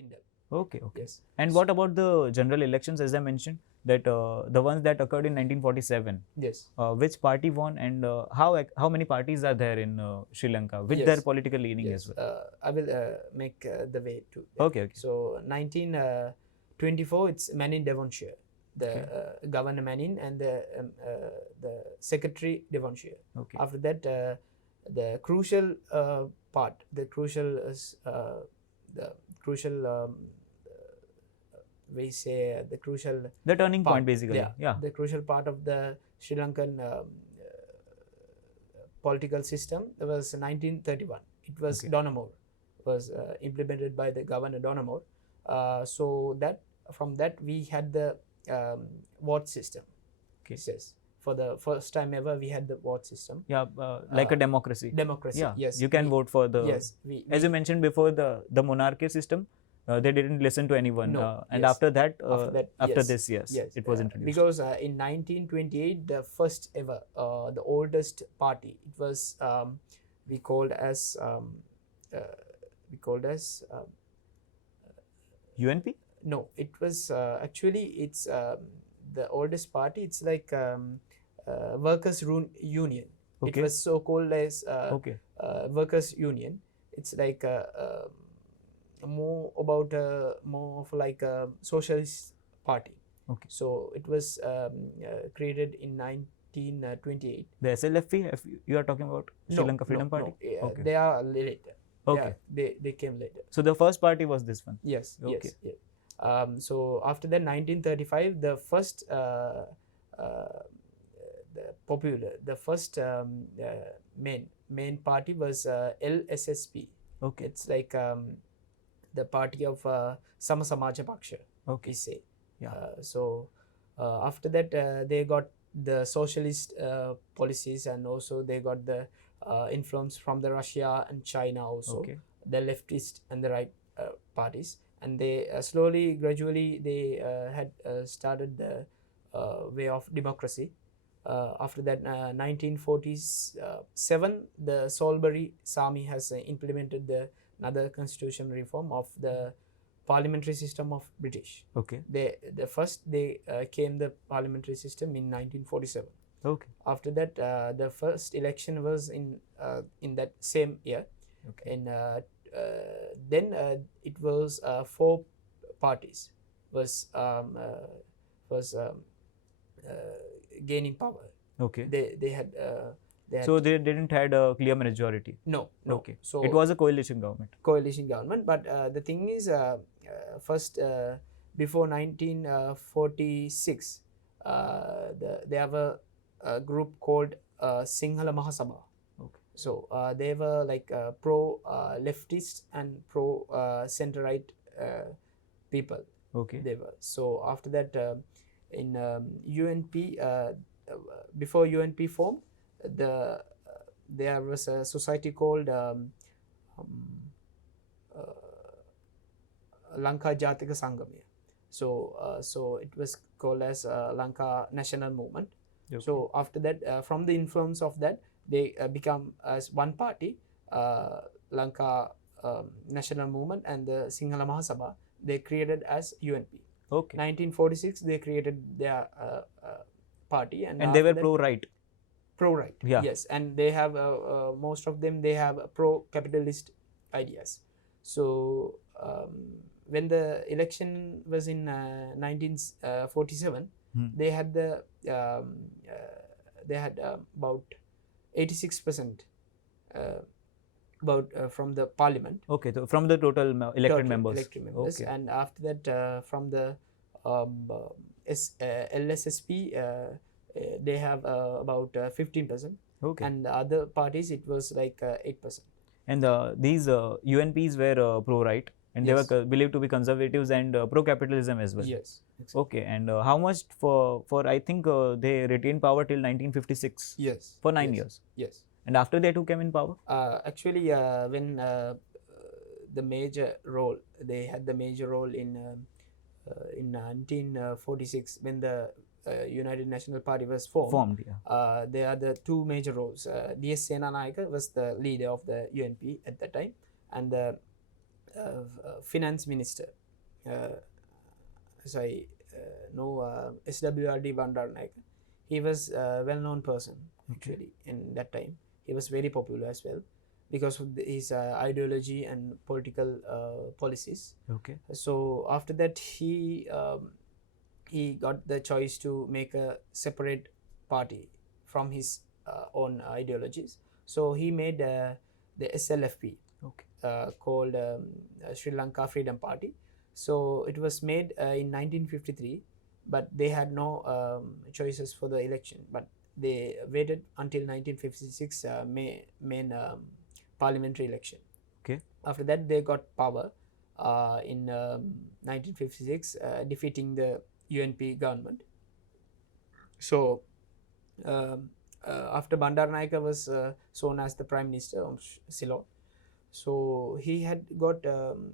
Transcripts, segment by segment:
in-depth. Okay. Yes. And what about the general elections, as I mentioned, that the ones that occurred in 1947? Yes. Which party won, and how many parties are there in Sri Lanka with their political leaning as well? I will make the way to. Okay. So 1924, it's Manin Devonshire, the Governor Manin and the Secretary Devonshire. Okay. After that, the crucial part, the crucial we say the crucial the turning part, point basically. The crucial part of the Sri Lankan political system was 1931. It was Donamore, was implemented by the Governor Donamore. So that from that we had the vote system. Says for the first time ever we had the vote system. Like a democracy. Yes. You can vote for the. Yes. As you mentioned before, the monarchy system. They didn't listen to anyone. And after that, it was introduced. Because in 1928, the first ever, the oldest party, it was we called as UNP? No, it was actually it's the oldest party. It's like workers' union. It was so called as workers' union. It's like more of like a socialist party. So it was created in 1928. The SLFP, you are talking about Sri Lanka Freedom Party? No. They are later. They came later. So the first party was this one? Yes. So after that, 1935, the first the first main party was LSSP. It's like the party of Sama Samaja Paksha. We say. So after that, they got the socialist policies, and also they got the influence from the Russia and China also, the leftist and the right parties, and they gradually they had started the way of democracy. After that, 1947, the Salisbury Sami has implemented another constitutional reform of the parliamentary system of British. They came the parliamentary system in 1947. After that, the first election was in that same year. And then it was 4 parties was gaining power. They had. So they didn't had a clear majority. No. So it was a coalition government. But the thing is, first before 1946, they have a group called Sinhala Mahasabha. So they were like pro leftist and pro center right people. They were. So after that, in UNP, before UNP formed, there was a society called Lanka Jatika Sangamaya. So it was called as Lanka National Movement. So after that, from the influence of that, they become as one party, Lanka National Movement and the Sinhala Mahasabha. They created as UNP. 1946, they created their party, and they were pro-right. Pro-right, yes, and they have most of them. They have pro-capitalist ideas. So when the election was in 1947, they had about 86% from the parliament. So from the total elected members. And after that, from the LSSP, they have about 15%. And the other parties, it was like 8%. And these UNPs were pro-right, and they were believed to be conservatives and pro-capitalism as well. Yes. Exactly. And how much for I think they retained power till 1956. Yes. For 9 years. Yes. And after that, who came in power? Actually, when the major role, they had the major role in 1946 when the United National Party was formed. There are the 2 major roles. D.S. Senanayake was the leader of the UNP at that time, and finance minister. As I know, SWRD Bandaranaike. He was a well-known person actually in that time. He was very popular as well because of his ideology and political policies. So after that, he got the choice to make a separate party from his own ideologies. So he made the SLFP, called Sri Lanka Freedom Party. So it was made in 1953, but they had no choices for the election. But they waited until 1956 main parliamentary election. After that, they got power in 1956, defeating the UNP government. So after Bandaranaike was shown as the Prime Minister of Ceylon, so he had got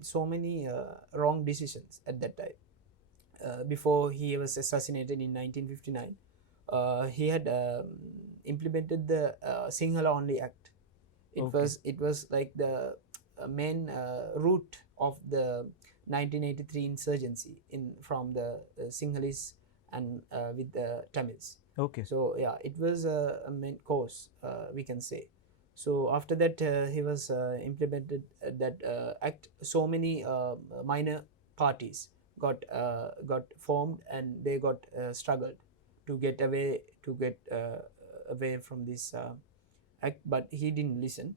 so many wrong decisions at that time. Before he was assassinated in 1959, he had implemented the Sinhala Only Act. It was like the main root of the 1983 insurgency from the Sinhalese and with the Tamils. So yeah, it was a main cause, we can say. So after that, he was implemented that act. So many minor parties got formed, and they got struggled to get away from this act, but he didn't listen.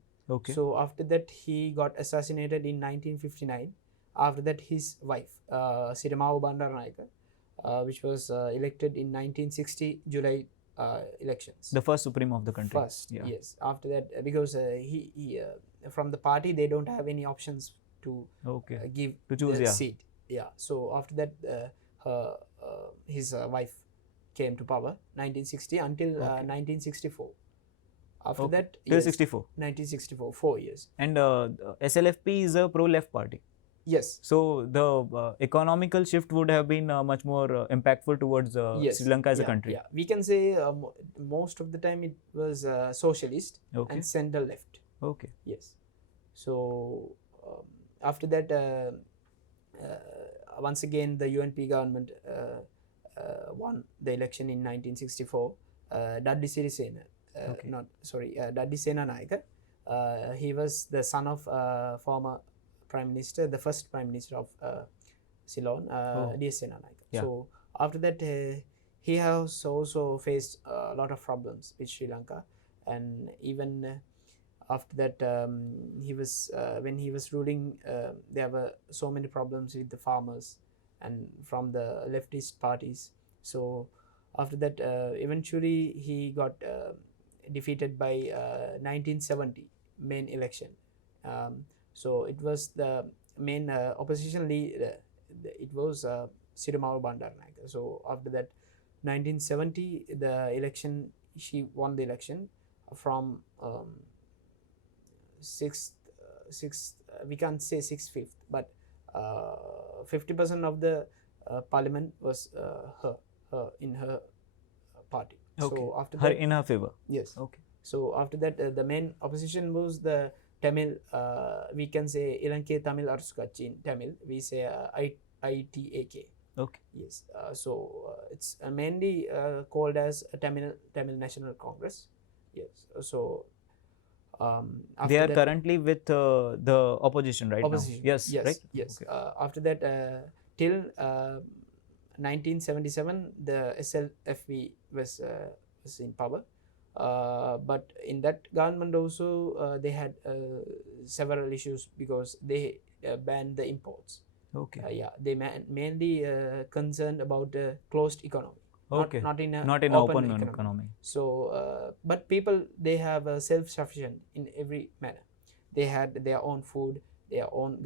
So after that, he got assassinated in 1959. After that, his wife, Siramawa Bandaranaike, which was elected in 1960 July elections. The first Supreme of the country. Yes. After that, because he from the party, they don't have any options to give to choose the seat. So after that, his wife came to power 1960 until 1964. After that, till 1964, 4 years. And SLFP is a pro-left party. Yes. So the economical shift would have been much more impactful towards Sri Lanka as a country. Yeah, we can say most of the time it was socialist and center left. Yes. So after that, once again the UNP government won the election in 1964. Daddi Sirisena, Daddi Senanayake. He was the son of former Prime Minister, the first Prime Minister of Ceylon, D.S. Senanayake. So after that, he has also faced a lot of problems with Sri Lanka, and even after that, he was when he was ruling, there were so many problems with the farmers and from the leftist parties. So after that, eventually he got defeated by 1970 main election. So it was the main opposition leader. It was Siramawa Bandaranaike. So after that, 1970, the election, she won the election from sixth. We can't say 6/5, but 50% of the parliament was her in her party. So after that, in her favor. Yes. So after that, the main opposition was the Tamil. We can say Ilanke Tamil Arsukachi in Tamil. We say ITAK. Yes. So it's mainly called as Tamil National Congress. Yes. So they are currently with the opposition right now. Yes. Right. Yes. After that, till 1977, the SLFP was in power. But in that government also, they had several issues because they banned the imports. They mainly concerned about the closed economy. Not in open economy. So, but people, they have self-sufficient in every manner. They had their own food, their own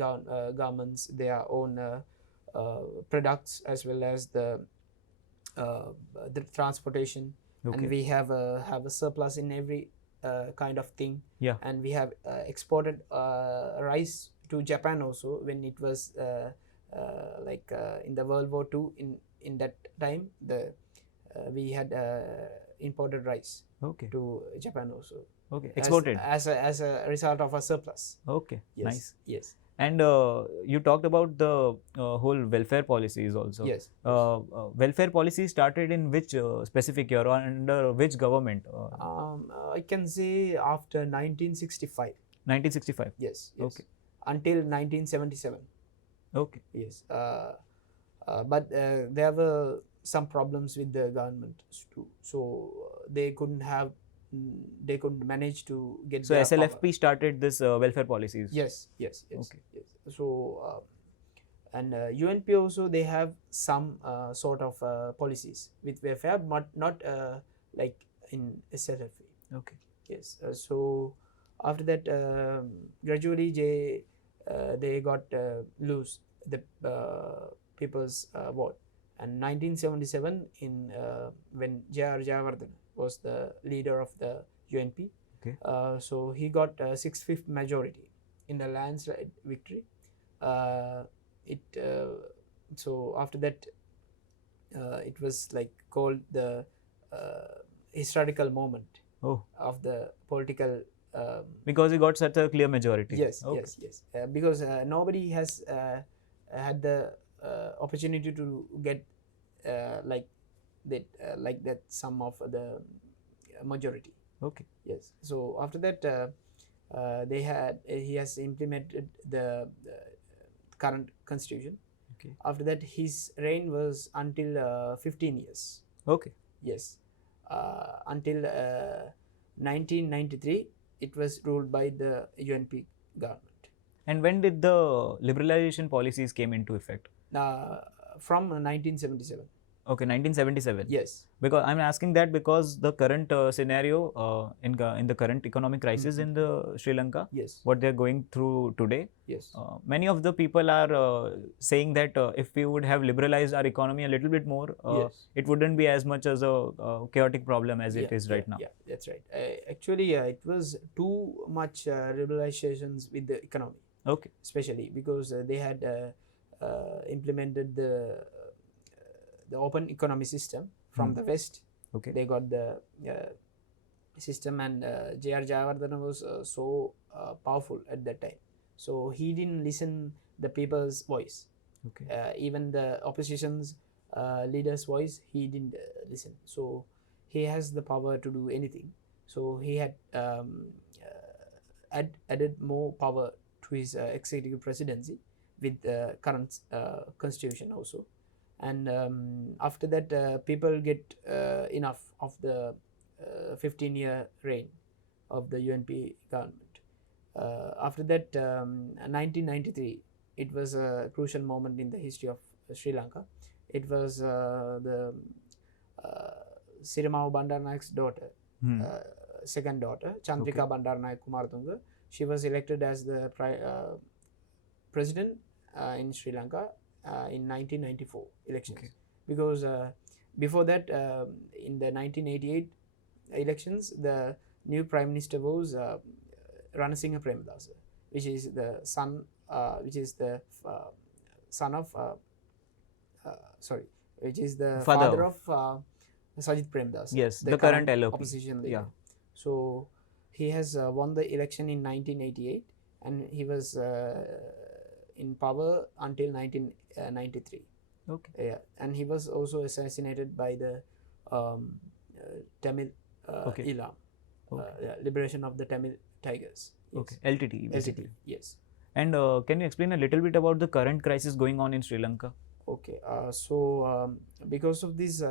garments, their own products, as well as the transportation. And we have a surplus in every kind of thing. And we have exported rice to Japan also when it was in the World War II. In that time, we had imported rice to Japan also. Exported as a result of a surplus. Nice. Yes. And you talked about the whole welfare policies also. Yes. Welfare policies started in which specific year or under which government? I can say after 1965. 1965. Yes. Okay. Until 1977. Okay. Yes. But there were some problems with the government too, so they couldn't manage to get. So their SLFP power. started this welfare policies. Yes. Okay. Yes. So and UNP also, they have some sort of policies with welfare, but not like in SLFP. Okay. Yes. So after that, gradually they got loose the people's vote. And 1977, in when J.R. Jayawardena was the leader of the UNP, Okay. So he got 6/5 majority in a landslide victory. So after that, it was like called the historical moment of the political. Because he got such a clear majority. Yes. Because nobody has had the opportunity to get like that sum of the majority. Okay. Yes. So after that, he has implemented the current constitution. Okay. After that, his reign was until 15 years. Okay. Yes. Until 1993, it was ruled by the UNP government. And when did the liberalization policies came into effect? From 1977. Okay, 1977. Yes. Because I'm asking that because the current scenario in the current economic crisis in the Sri Lanka, yes, what they're going through today, yes, many of the people are saying that if we would have liberalized our economy a little bit more, yes, it wouldn't be as much as a chaotic problem as it is right now. Yeah, that's right. Actually, it was too much liberalizations with the economy. Okay. Especially because they had implemented the open economy system from the West. Okay. They got the system, and J.R. Jayawardena was so powerful at that time. So he didn't listen the people's voice. Okay. Even the opposition's leader's voice, he didn't listen. So he has the power to do anything. So he had added more power to his executive presidency with the current constitution also. And after that, people get enough of the 15-year reign of the UNP government. After that, 1993, it was a crucial moment in the history of Sri Lanka. It was the Sirimau Bandaranaike's daughter, second daughter, Chandrika Bandaranaike Kumaratunga. She was elected as the president in Sri Lanka in 1994 elections. Okay. Because before that, in the 1988 elections, the new prime minister was Ranasinghe Premadasa, which is the son of which is the father of Sajith Premadasa. Yes, the current LOP opposition leader. Yeah. So he has won the election in 1988, and he was in power until 1993. Okay. Yeah, and he was also assassinated by the Tamil Elam, Liberation of the Tamil Tigers. Yes. Okay, LTT basically. LTT, yes. And can you explain a little bit about the current crisis going on in Sri Lanka? Okay, so because of this,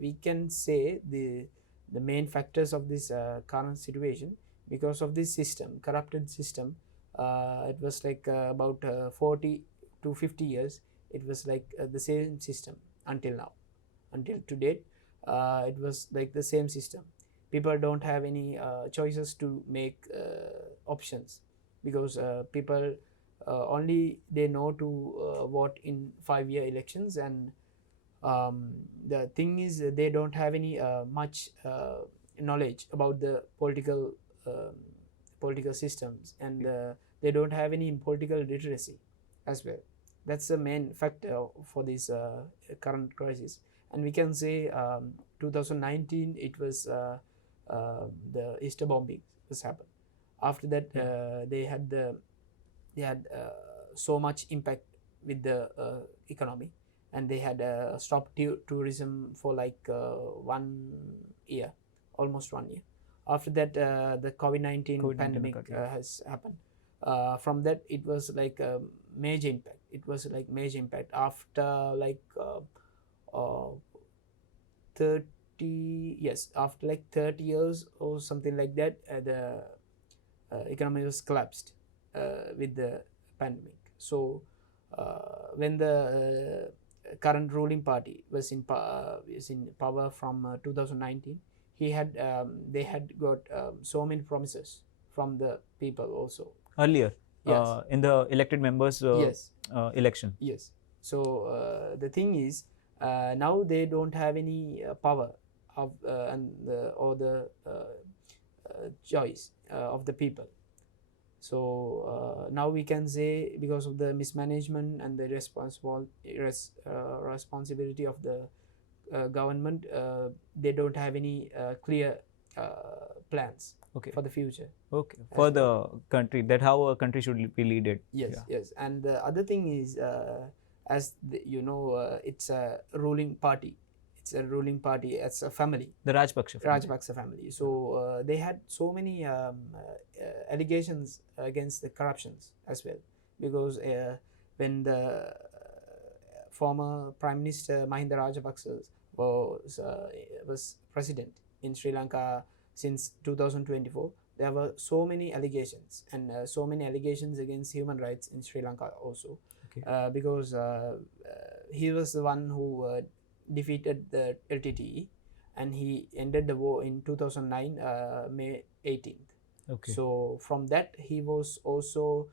we can say the main factors of this current situation, because of this system, corrupted system, it was like about 40 to 50 years, it was like the same system until now. Until to date, it was like the same system. People don't have any choices to make options, because people only they know to vote in 5-year elections, and the thing is they don't have any much knowledge about the political systems, and they don't have any political literacy as well. That's the main factor for this current crisis. And we can say 2019 it was the Easter bombing was happened. After that, they had the they had so much impact with the economy, and they had stopped tourism for like 1 year, almost 1 year. After that, the COVID-19 pandemic has happened. From that, it was like a major impact. It was like major impact after like 30 after like 30 years or something like that. The economy was collapsed with the pandemic. So when the current ruling party was in power from 2019, they had got so many promises from the people also. Earlier, in the elected members election. Yes. So the thing is, now they don't have any power of or the choice of the people. So now we can say, because of the mismanagement and the responsibility of the government, they don't have any clear plans for the future. For the country, that how a country should be led. Yes. And the other thing is, as it's a ruling party. It's a ruling party as a family. The Rajapaksa family. So they had so many allegations against the corruptions as well, because when the former Prime Minister Mahinda Rajapaksa was president in Sri Lanka since 2024, there were so many allegations, and so many allegations against human rights in Sri Lanka also, because he was the one who defeated the LTTE, and he ended the war in 2009 May 18th. So from that, he was also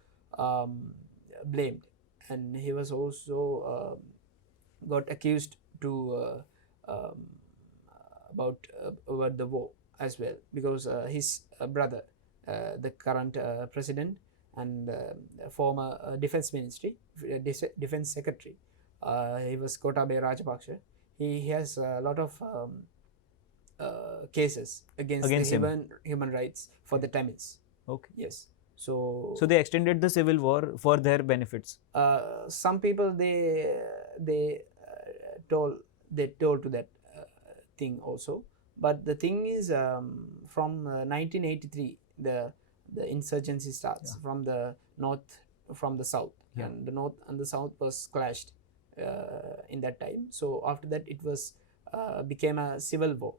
blamed, and he was also got accused to about the war as well, because his brother, the current president and former defense secretary, he was Gotabaya Rajapaksa. He has a lot of cases against the human rights for the Tamils. Yes. So they extended the civil war for their benefits. Some people they told to that thing also. But the thing is, from 1983, the insurgency starts from the north, from the south, and the north and the south was clashed in that time. So after that, it was became a civil war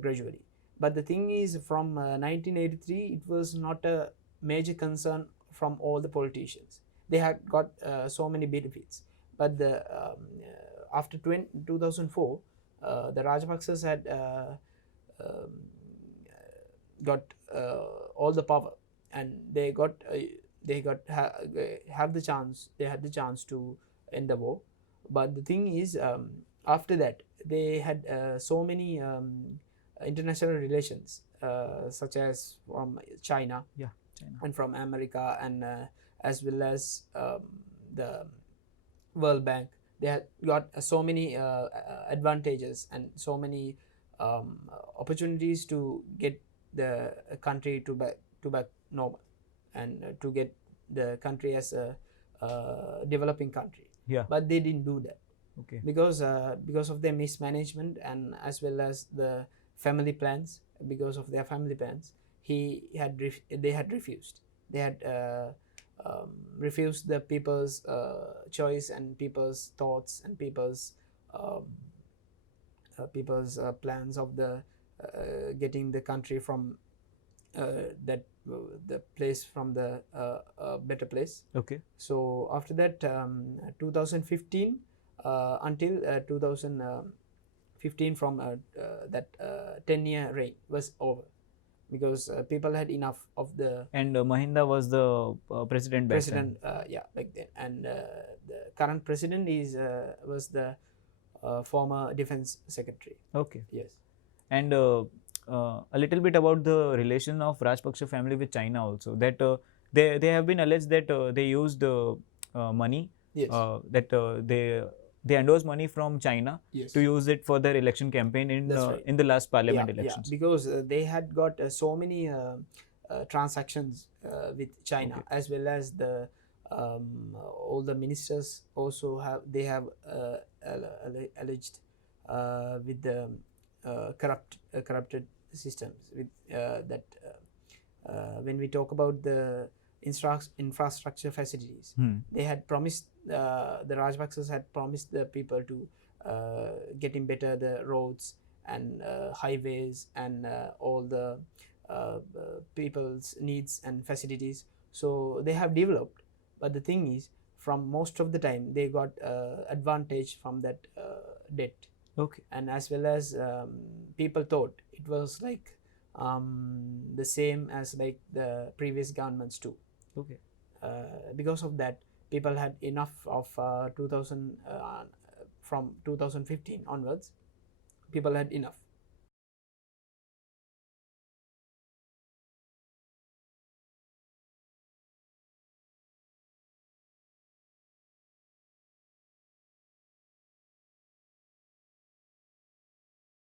gradually. But the thing is, from 1983, it was not a major concern from all the politicians. They had got so many benefits. But after 2004, the Rajapaksas had got all the power, and they had the chance to end the war. But the thing is, after that, they had so many international relations, such as from China, and from America, and as well as the World Bank. They had got so many advantages and so many opportunities to get the country to back normal, and to get the country as a developing country. But they didn't do that, because of their mismanagement, and as well as the family plans. Because of their family plans, they had refused. They had refused the people's choice and people's thoughts and people's plans of the getting the country from the place from the better place. So after that, 2015 until 2015, from that 10-year reign was over, because people had enough of the. And Mahinda was the president back then. Back then. And the current president was the former defense secretary. Yes. And a little bit about the relation of Rajapaksa family with China also. That they have been alleged that they used money. That they endorsed money from China to use it for their election campaign in the last parliament elections. Because they had got so many transactions with China, Okay. as well as the all the ministers also have alleged with the corrupted systems with that when we talk about the infrastructure facilities, they had promised the Rajapaksas had promised the people to getting better the roads and highways and all the people's needs and facilities. So they have developed, but the thing is, from most of the time they got advantage from that debt. Okay. And as well as people thought it was like the same as like the previous governments too. Okay. Because of that, people had enough of 2000 from 2015 onwards. People had enough.